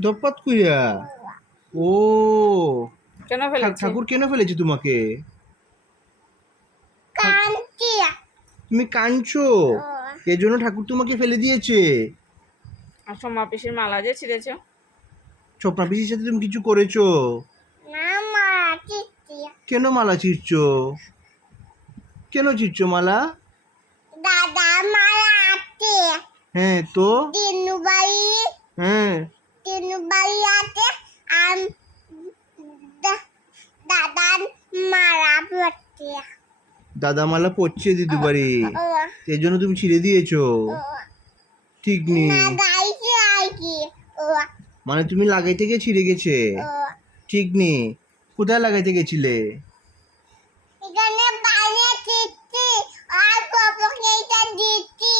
ধপাত কইরা। ও কেন ফেলেছে? ঠাকুর কেন ফেলেছে তোমাকে? তুমি কাঁদছো, এই জন্য ঠাকুর তোমাকে ফেলে দিয়েছে। আর সোমা পিসির মালা যে ছিঁড়েছ? স্বপ্না পিসির সাথে তুমি কিছু করেছো? কেন মালা ছিঁড়ছো? কেন ছিঁড়ছো মালা? দাদা মারা আছে। হ্যাঁ তো দিনুবাই হ্যাঁ আছে আর দাদা মারা পড়ছে। দাদা মালা পড়ছে দিদু বাড়ি, এই জন্য তুমি ছিঁড়ে দিয়েছো। ঠিক নেই, না গাইছে আর কি মানে তুমি লাগাইতে গিয়ে ছিঁড়ে গেছে। ঠিক নেই, কোথায় লাগাইতে গেছিলে? এখানে বাইরে দিচ্ছি আর পপকে এটা দিচ্ছি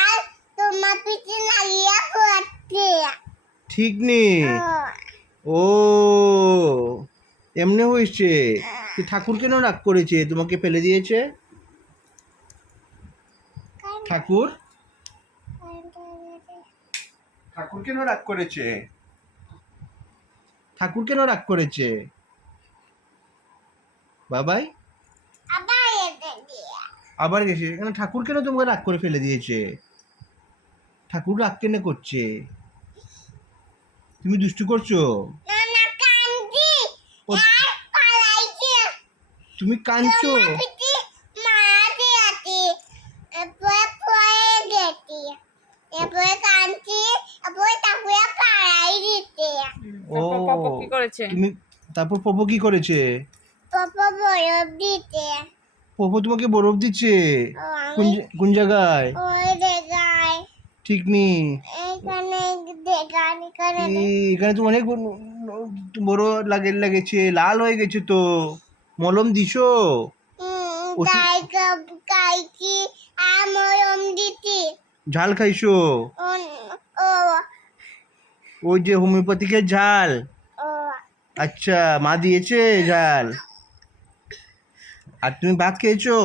আর তোমার পিছনে লাগিয়ে পড়ছে। ঠিক নেই। ও এমনি হয়েছে। ঠাকুর কেন রাগ করেছে, তোমাকে ফেলে দিয়েছে? ঠাকুর ঠাকুর কেন রাগ করেছে? ঠাকুর কেন রাগ করেছে বাবাই? আবার এটা দিয়ে আবার গেছে এখানে। ঠাকুর কেন তোমাকে রাগ করে ফেলে দিয়েছে? ঠাকুর রাগ কেন করছে? তুমি দুষ্টু করছো? না না কান্দি ও, আর পালাইছে। তুমি কাঁদছো? তোমার পিছনে মারা দিয়েছি এরপরে পড়ে গেছি এরপরে কান্দি এরপরে তারপরে পালাই দিতে। ও পপো কি করেছে? তুমি তারপর পপো কি করেছে? পপো বরফ দিতে। পপো তোমাকে বরফ দিচ্ছে? কোন আমি কোন জায়গায়? ওই দেখায় ঠিক নেই। এখানে দেখান এখানে এখানে তো অনেক বড় লেগেছে, লাল হয়ে গেছে তো। মলম দিছো? ওষুধ কাইকি আমরম দিতে। ঝাল খাইছো? ও ও ওই যে হোমিওপ্যাথিকের ঝাল? ও আচ্ছা, মা দিয়েছে ঝাল। আর তুমি ভাত খেয়েছো?